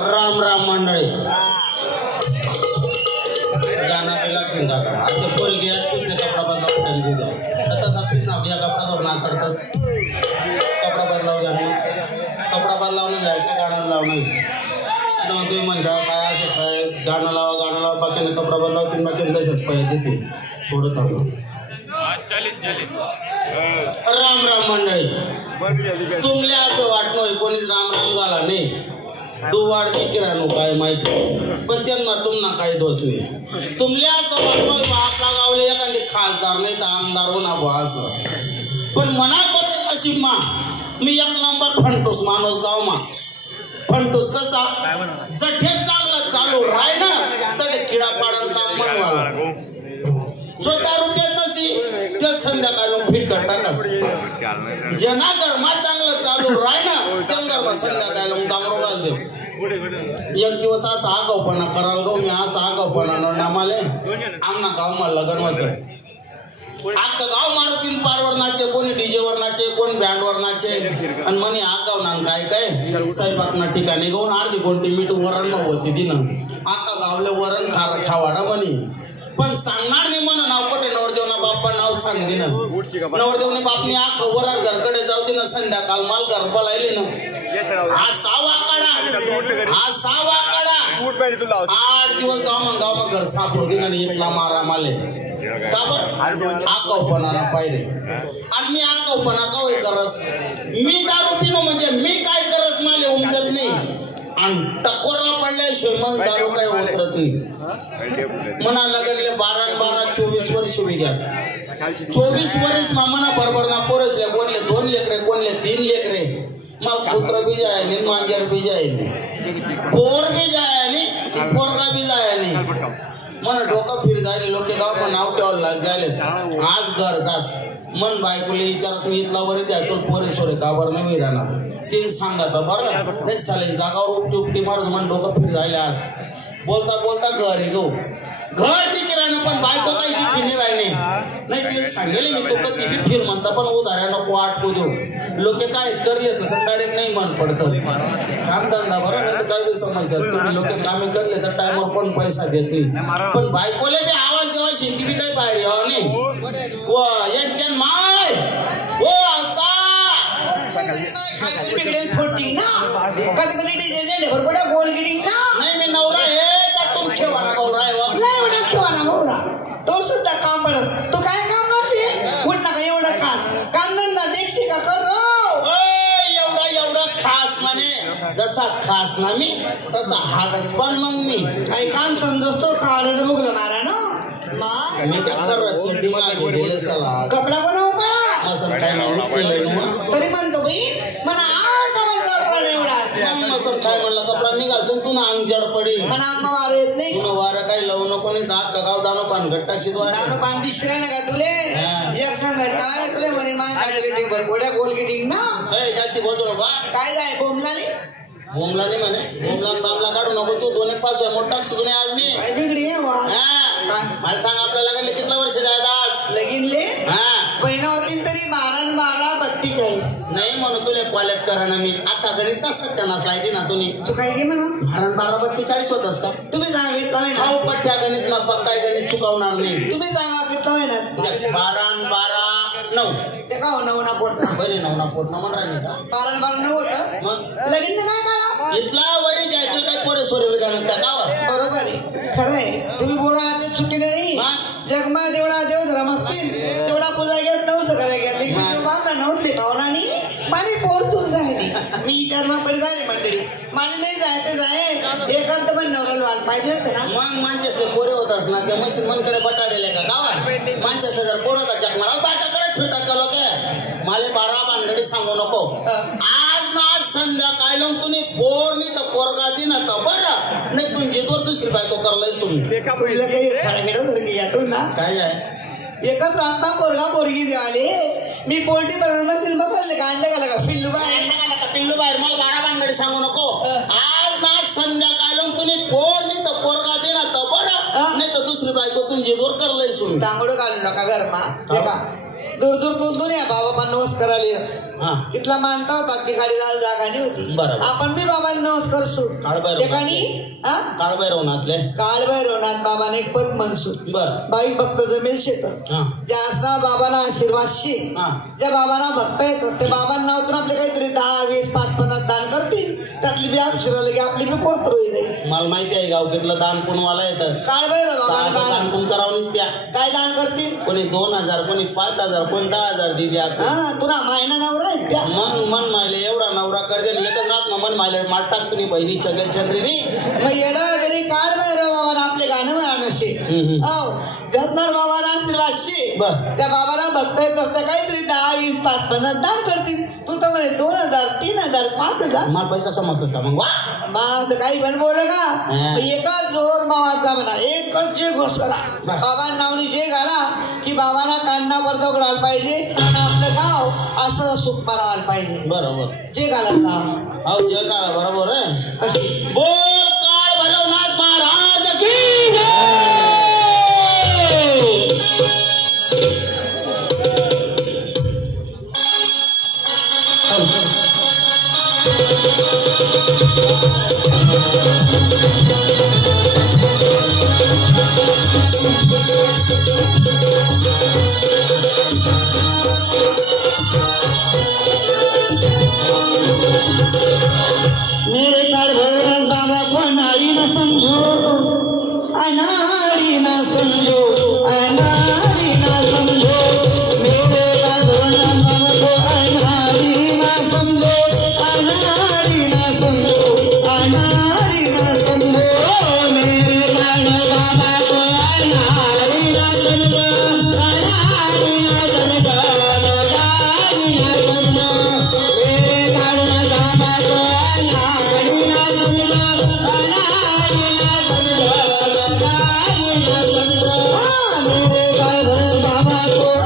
राम राम मंडळी गाना पेला किंदा का आता पोरगी असते कपडा बदलाव त्यांनी द्या आता असतेच ना या कपडा नाचडतस कपडा बदलाव जाणे कपडा बदलाव नाही जाय का गाणं लावणं आता मग तुम्ही म्हणता काय असं काय गाणं लावा बाकीने कपडा बदलाव तीन बाकी तसेच पाहिजे देतील थोडं थांबलं राम राम मंडळी तुमले असं वाटणं कोणीच राम राम झाला नाही दुवाड किराणू काय माहिती पण त्यांना तुम्हाला काही दोष नाही तुमले असं वाटणं आपला गावले एखादी खासदार नाही तर आमदार होणार बा असं पण मना करून अशी मा मी एक नंबर फंटूस माणूस गाव मा फंटूस कसा जठे चांगला चालू राय ना तडे किडा पाडन काम मनवाला जो रुपयात नसी ते संध्याकाळ फिटकट टाकास जना गरमा चांगलं चालू राय ना त्यांना संध्याकाळ दामरो घाल देस एक दिवस असा आगावपणा करायला गो मी असा आगावपणा नामाले आमना गाव मला लगन होत अख्खं गाव मारुतीन पारवर नाचे कोणी डीजे वर नाचे कोण बँड वर नाचे आणि म्हणे आगाव ना काय काय स्वयंपाकना ठिकाणी घेऊन अर्धी कोणती मीठ वरण होती तिनं अख्खा गावले वरण खावाडा म्हणे पण सांगणार नाही म्हणून नाव कुठे नवरदेवना बाप्पा नाव सांग दे ना नवरदेवने बापनी आख वरार घरकडे जाऊ दे ना संध्याकाळ माल गरबा लायली ना हा 6 वाकडा 8 दिवस गाव घर सापडू दे ना इथला मारा माले का बर आगावपणा पाहिजे आणि मी आगावपणा का करस मी दारू पिनो म्हणजे मी काय करस माले उमजत नाही आणि टकोरा पडल्याशिवाय मग दारू काय उतरत नाही म्हणा लगनले 12 24 वर्ष उभी घ्या 24 वर्ष मामना बरोबर ना पोरसले कोणले 2 लेकरे कोणले 3 लेकरे मला पुत्र बी जाय नाही मांजर बी जाय नाही पोर बी जाय नाही पोरगा बी जाय नाही मन डोकं फिर झाले लोक गाव पण नाव ठेवायला लाग झाले आज घर जास मन बायकोले विचारस मी इथला वर द्या तो पोरे सोरे काबर नाही राहणार ते सांगत बरं नाही चालेल जागावर उपटी मारून मन डोकं फिर झाले आज बोलता घर गो घर तिथे राहणं पण बायको काही तिथे नाही राहणे नाही ते सांगेल मी तो कधी बी फिर म्हणता पण उदाहरण नको आटकू देऊ लोक काय करले तसं डायरेक्ट नाही मन पडतं काम धंदा बरं नाही तर काही बी समस्या तुम्ही लोक कामे करले तर टायमवर पण पैसा देत नाही पण बायकोले बी आवाज देवा शेती बी काही बाहेर यावं नाही यांच्या माय ओ असा फोडती ना कधी कधी डीजे भरपड्या गोल गिडिंग ना नाही मी नवरा आहे का तुम ठेवाना गौरा आहे नाही एवढा ठेवाना गौरा तो सुद्धा काम पडत तो काय काम नसे कुठला का एवढा खास काम धंदा देखशी का कर एवढा खास म्हणे जसा खास ना मी तसा हागस पण मग मी काही काम समजतो तो खावडं मुगलं मारा ना मी काय करत चड्डी मागे दिले सला कपडा बनव पळा असं काय म्हणलं तरी म्हणतो बाई म्हणा मसन काय म्हणलं कपडा मी घालसून तू ना अंग जड पडी पण आम्हा वार येत नाही तुला वार काही लावू नको नाही दाग गाव दानो पान घट्टाची दानो पान दिसला ना का तुले एक सांग घट्टा तुले म्हणे मा काढले टेबल गोड्या गोल गिडिंग ना जास्ती बोलतो नको काय जाय बोमलाली म्हणे बोमला बामला काढू नको तू 2-5 मोठा सुगणे आज मी काय बिगडी आहे मला सांग आपल्याला लागले कितना वर्ष जायत आज लगीनले बहिणा होती तरी 12 42 नाही म्हणून तुला कॉलेज करा ना मी आता गणित सत्यानाश लायती ना तुम्ही तू काय घे म्हणा 12 42 होतस का तुम्ही जागा घेतला ना पट्ट्या गणित मग पक्काय गणित चुकवणार नाही तुम्ही जागा घेतला ना 12 9 ते का 9 ना पोट बरे 9 ना पोट ना म्हणा नाही का 12 9 होतं मग लगीन काय काढा इथला वरी जायचं काय पोरे सोरे विधान त्या गावात बरोबर आहे खरं आहे तुम्ही बोला ते चुकीले नाही जगमा देवळा देव धर्म असतील तेवढा पूजा घेत नव्हतं करायला घेतली बाबा नव्हते भावनानी माझी पोर दूर झाली मी धर्माकडे झाले मंडळी मला नाही जायचं जाय एक अर्थ पण नवऱ्याला वाल पाहिजे होते ना मग माणसासले पोरे होतास ना त्या मशीन मनकडे बटाडेले का गावात माणसासले जर पोर होता चक मारा बायका करत फिरतात का लोक मला 12 भानगडी सांगू नको आज ना आज संध्याकाळी लावून तुम्ही पोर नाही तर पोरगा दे ना तर बरं नाही तुम्ही जिदवर दुसरी बायको करलाय तुम्ही तुला काही खडाखेडा यातून ना काय आहे एकच रास्ता पोरगा पोरगी द्याले मी पोल्ट्री बनवून सिल्मा खाल्ले का अंडा घाला का पिल्लू बाहेर मला 12 भानगडी सांगू नको आज ना संध्याकाळी लावून तुम्ही पोर नाही तर पोरगा दे ना तर बरं नाही तर दुसरी बायको तुम्ही जिदवर करलाय तुम्ही तांबडं घालू नका घरमा देखा दूर दूर दूर दूर या बाबा नमस्कार आली हा इथला मानता होता ती गाडीला जागा नाही होती बरोबर आपण बी बाबाला नमस्कार सु शेकानी काळभैरवनाथले काळभैरवनाथ बाबाने एक पद म्हणसू बर बाई भक्त जमेल शेत हा ज्या बाबाला आशीर्वाद शे हा ज्या बाबांना भक्त येतात ते बाबांना नाव तर आपले काहीतरी 10, 20, 5-50 दान करतील त्यातली बी अक्षर लगे आपली बी पोर्त होईल मला माहिती आहे गावकीतलं दान पुणवाला येतं काळभैरव दान पुण करावं त्या काय दान करतील कोणी 2000 कोणी 5000 कोणी 10,000 दिली हा तुला मायना नवरा आहे त्या मग मन मायले एवढा नवरा करते एकच रात मन मायले माट टाक तुम्ही बहिणी चगल चंद्रीनी मग येडा तरी काळभैरव बाबाला आपले गाणं म्हणा शे हो जगनार बाबाला आशीर्वाद शे त्या बाबाला भक्त येत असतं काहीतरी 10, 20, 5-50 दान करतील तू तर म्हणे 2000, 3000, 5000 मला पैसा समजतोस का मग वा मग काही पण बोल का एकच जोर मावाचा म्हणा एकच जे घोष करा बाबा नावनी जे घाला की बाबाला कान्ना पडतो घालायला पाहिजे आणि आपलं गाव असं सुख मारायला पाहिजे बरोबर जे घालायला हो जे घाला बरोबर आहे बोल काळभैरवनाथ महाराज की जय मेरे काळभैरवनाथ बाबा को अनाड़ी न समझो अनाड़ी न समझो अनाड़ी न समझो मेरे काळभैरवनाथ बाबा को अनाड़ी न समझो अनाड़ी न समझो अनाड़ी न समझो मेरे काळभैरव बाबा को अनाड़ी न समझो अनाड़ी न समझो अनाड़ी न समझो मेरे काळभैरव बाबा को